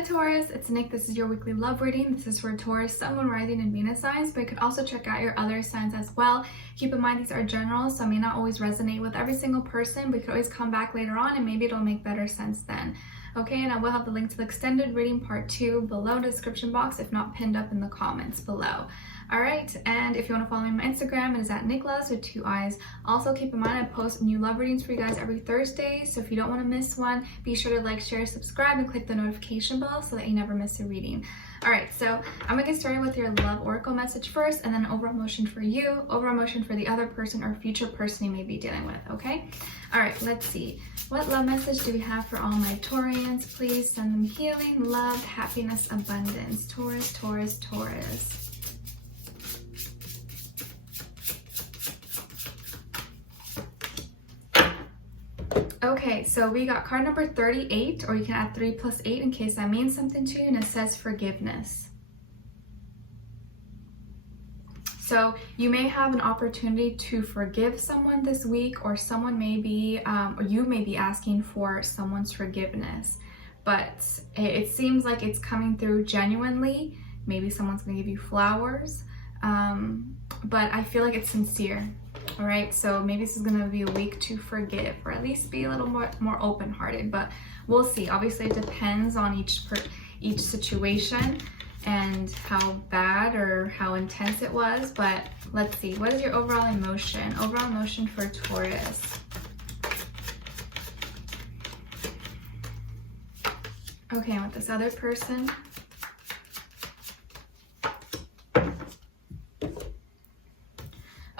Hi Taurus, it's Nick. This is your weekly love reading. This is for Taurus, Sun, Moon, Rising, and Venus signs, but you could also check out your other signs as well. Keep in mind these are general, so may not always resonate with every single person, but you could always come back later on and maybe it'll make better sense then. Okay, and I will have the link to the extended reading part 2 below in the description box, if not pinned up in the comments below. Alright, and if you want to follow me on my Instagram, it is at Nicloves with 2 eyes. Also keep in mind I post new love readings for you guys every Thursday, so if you don't want to miss one, be sure to like, share, subscribe, and click the notification bell so that you never miss a reading. Alright, so I'm going to get started with your love oracle message first, and then overall emotion for you, overall emotion for the other person or future person you may be dealing with, okay? Alright, let's see. What love message do we have for all my Taurians? Please send them healing, love, happiness, abundance. Taurus, Taurus, Taurus. Okay, so we got card number 38, or you can add 3 plus 8 in case that means something to you, and it says forgiveness. So you may have an opportunity to forgive someone this week, or someone may be, or you may be asking for someone's forgiveness, but it seems like it's coming through genuinely. Maybe someone's gonna give you flowers, but I feel like it's sincere. All right, so maybe this is gonna be a week to forgive, or at least be a little more open-hearted, but we'll see. Obviously it depends on each situation and how bad or how intense it was, but let's see. What is your overall emotion? Overall emotion for Taurus. Okay, and with this other person.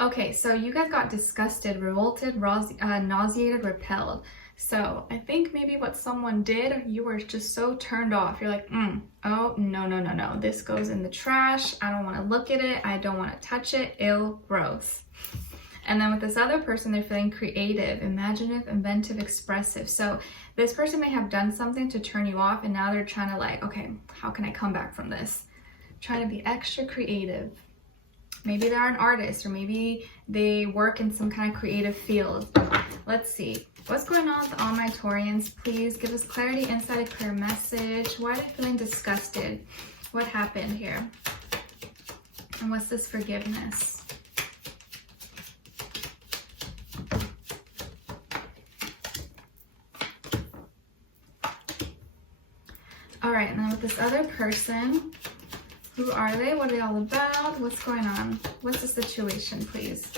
Okay, so you guys got disgusted, revolted, nauseated, repelled. So I think maybe what someone did, you were just so turned off. You're like, oh, no. This goes in the trash. I don't want to look at it. I don't want to touch it. Ew, gross. And then with this other person, they're feeling creative, imaginative, inventive, expressive. So this person may have done something to turn you off, and now they're trying to like, okay, how can I come back from this? Trying to be extra creative. Maybe they're an artist, or maybe they work in some kind of creative field. Let's see. What's going on with all my Taurians? Please give us clarity, insight, a clear message. Why are they feeling disgusted? What happened here? And what's this forgiveness? All right, and then with this other person, who are they? What are they all about? What's going on? What's the situation, please?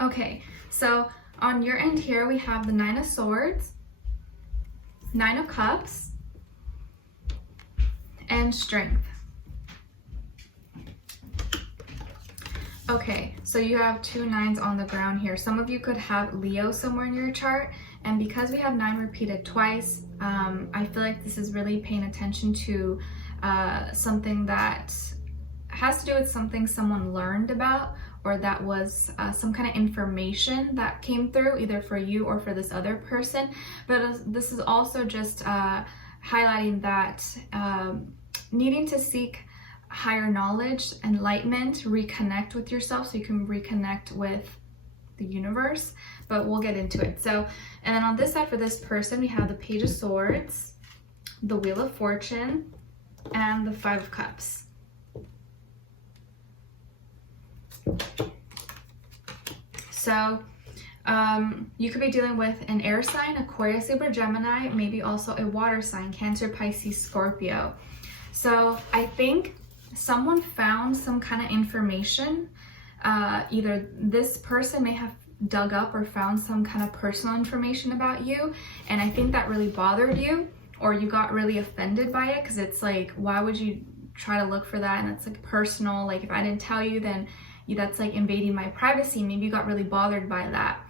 Okay, so on your end here, we have the 9 of Swords, 9 of Cups, and Strength. Okay, so you have 2 9s on the ground here. Some of you could have Leo somewhere in your chart, and because we have 9 repeated twice, I feel like this is really paying attention to something that has to do with something someone learned about, or that was some kind of information that came through either for you or for this other person. But this is also just highlighting that needing to seek higher knowledge, enlightenment, reconnect with yourself so you can reconnect with the universe, but we'll get into it. So, and then on this side for this person, we have the Page of Swords, the Wheel of Fortune, and the 5 of Cups. So you could be dealing with an air sign, Aquarius, Libra, Gemini, maybe also a water sign, Cancer, Pisces, Scorpio. So I think someone found some kind of information. Either this person may have dug up or found some kind of personal information about you, and I think that really bothered you, or you got really offended by it, because it's like, why would you try to look for that? And it's like personal. Like, if I didn't tell you, then that's like invading my privacy. Maybe you got really bothered by that.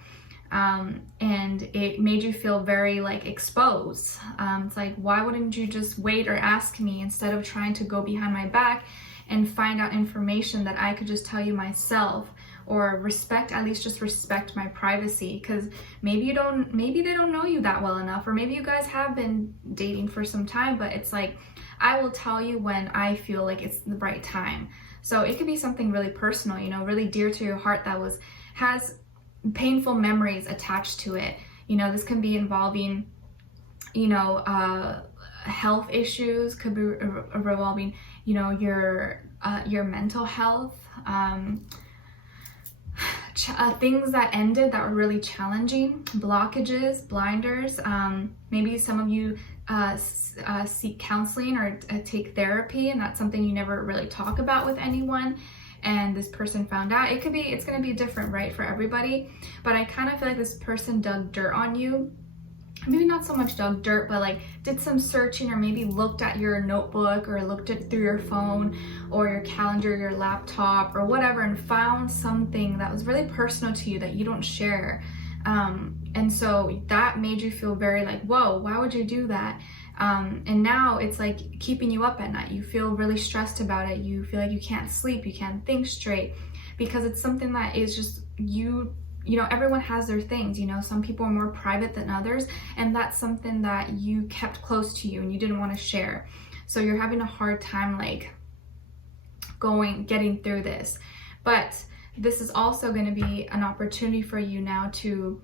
And it made you feel very like exposed. It's like, why wouldn't you just wait or ask me instead of trying to go behind my back and find out information that I could just tell you myself, or at least just respect my privacy? Because maybe they don't know you that well enough, or maybe you guys have been dating for some time, but it's like, I will tell you when I feel like it's the right time. So it could be something really personal, you know, really dear to your heart that has painful memories attached to it. You know, this can be involving, you know, health issues, could be revolving, you know, your mental health, things that ended that were really challenging, blockages, blinders. Maybe some of you seek counseling or take therapy, and that's something you never really talk about with anyone, and this person found out. It's going to be different, right, for everybody, but I kind of feel like this person dug dirt on you. Maybe not so much dug dirt, but like did some searching, or maybe looked at your notebook or looked at through your phone or your calendar, your laptop or whatever, and found something that was really personal to you that you don't share. And so that made you feel very like, whoa, why would you do that? And now it's like keeping you up at night. You feel really stressed about it. You feel like you can't sleep, you can't think straight, because it's something that is just you know, everyone has their things, you know, some people are more private than others, and that's something that you kept close to you and you didn't want to share. So you're having a hard time like getting through this. But this is also going to be an opportunity for you now to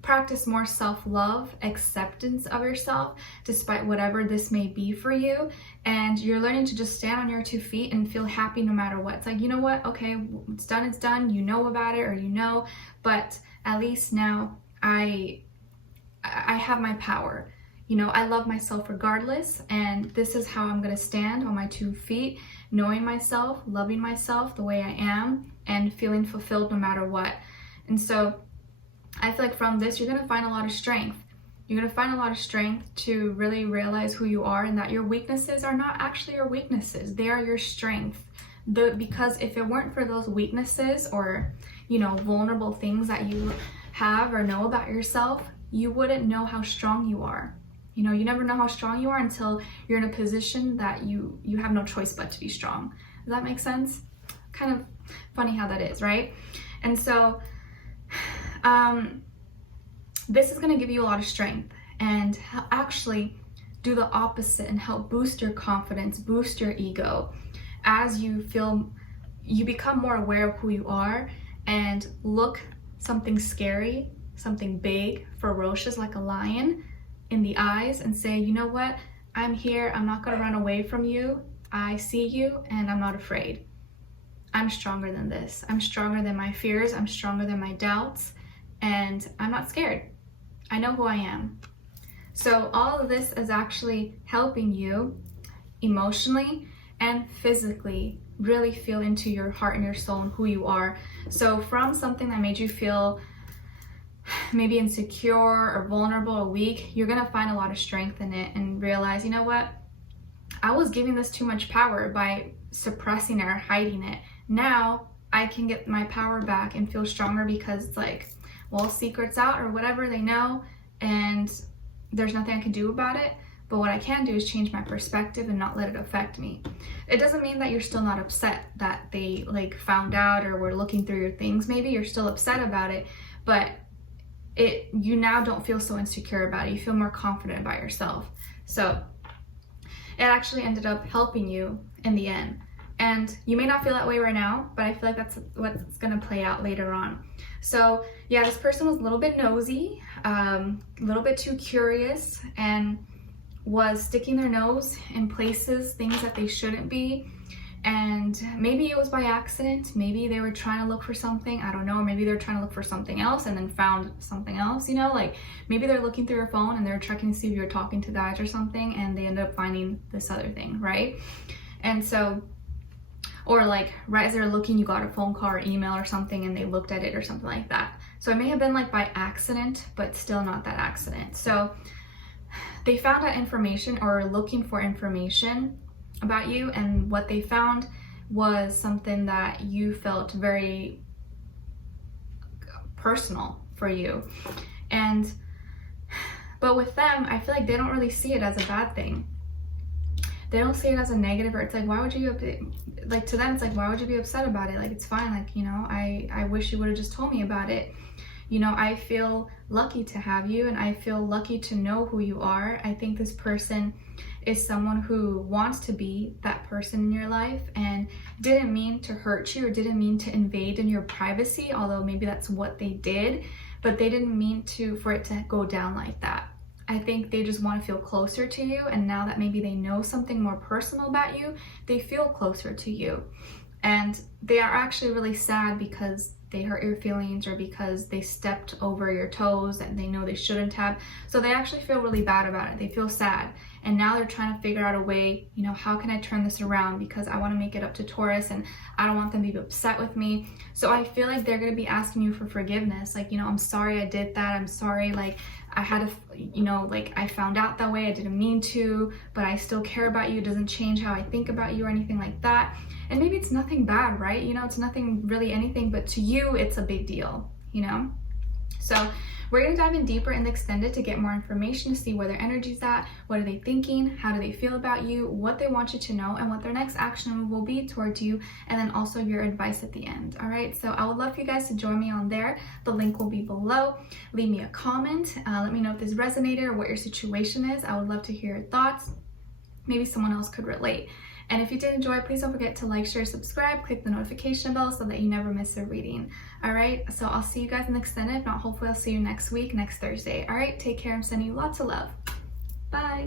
practice more self-love, acceptance of yourself, despite whatever this may be for you. And you're learning to just stand on your 2 feet and feel happy no matter what. It's like, you know what? Okay, it's done. You know about it, or you know, but at least now I have my power. You know, I love myself regardless, and this is how I'm going to stand on my 2 feet, knowing myself, loving myself the way I am, and feeling fulfilled no matter what. And so I feel like from this, you're going to find a lot of strength. You're going to find a lot of strength to really realize who you are, and that your weaknesses are not actually your weaknesses. They are your strength. Because if it weren't for those weaknesses or, you know, vulnerable things that you have or know about yourself, you wouldn't know how strong you are. You know, you never know how strong you are until you're in a position that you have no choice but to be strong. Does that make sense? Kind of funny how that is, right? And so this is going to give you a lot of strength and actually do the opposite and help boost your confidence, boost your ego, as you become more aware of who you are and look something scary, something big, ferocious like a lion in the eyes and say, you know what, I'm here, I'm not going to run away from you, I see you and I'm not afraid. I'm stronger than this. I'm stronger than my fears, I'm stronger than my doubts, and I'm not scared. I know who I am. So all of this is actually helping you emotionally and physically really feel into your heart and your soul and who you are. So from something that made you feel maybe insecure or vulnerable or weak, you're gonna find a lot of strength in it and realize, you know what? I was giving this too much power by suppressing it or hiding it. Now I can get my power back and feel stronger, because it's like, well, secret's out or whatever, they know, and there's nothing I can do about it. But what I can do is change my perspective and not let it affect me. It doesn't mean that you're still not upset that they like found out or were looking through your things. Maybe you're still upset about it, but you now don't feel so insecure about it. You feel more confident about yourself. So it actually ended up helping you in the end. And you may not feel that way right now, but I feel like that's what's gonna play out later on. So yeah, this person was a little bit nosy, a little bit too curious, and was sticking their nose in places, things that they shouldn't be. And maybe it was by accident, maybe they were trying to look for something, I don't know, or maybe they're trying to look for something else and then found something else, you know, like maybe they're looking through your phone and they're checking to see if you're talking to guys or something, and they end up finding this other thing, right? And so, or like right as they're looking, you got a phone call or email or something and they looked at it or something like that. So it may have been like by accident, but still not that accident. So they found out information or looking for information about you, and what they found was something that you felt very personal for you. But with them, I feel like they don't really see it as a bad thing. They don't see it as a negative, or it's like, why would you, like to them, it's like, why would you be upset about it? Like, it's fine. Like, you know, I wish you would have just told me about it. You know, I feel lucky to have you, and I feel lucky to know who you are. I think this person is someone who wants to be that person in your life and didn't mean to hurt you or didn't mean to invade in your privacy, although maybe that's what they did, but they didn't mean for it to go down like that. I think they just want to feel closer to you, and now that maybe they know something more personal about you, they feel closer to you. And they are actually really sad because they hurt your feelings or because they stepped over your toes and they know they shouldn't have. So they actually feel really bad about it. They feel sad. And now they're trying to figure out a way, you know, how can I turn this around, because I want to make it up to Taurus and I don't want them to be upset with me. So I feel like they're going to be asking you for forgiveness. Like, you know, I'm sorry I did that. I'm sorry, like, I had to, you know, like, I found out that way. I didn't mean to, but I still care about you. It doesn't change how I think about you or anything like that. And maybe it's nothing bad, right? You know, it's nothing really anything, but to you, it's a big deal, you know? So we're going to dive in deeper in the extended to get more information, to see where their energy's at, what are they thinking, how do they feel about you, what they want you to know, and what their next action move will be towards you, and then also your advice at the end. All right, so I would love for you guys to join me on there. The link will be below. Leave me a comment. Let me know if this resonated or what your situation is. I would love to hear your thoughts. Maybe someone else could relate. And if you did enjoy, please don't forget to like, share, subscribe, click the notification bell so that you never miss a reading. All right, so I'll see you guys in the extended. If not, hopefully I'll see you next week, next Thursday. All right, take care. I'm sending you lots of love. Bye.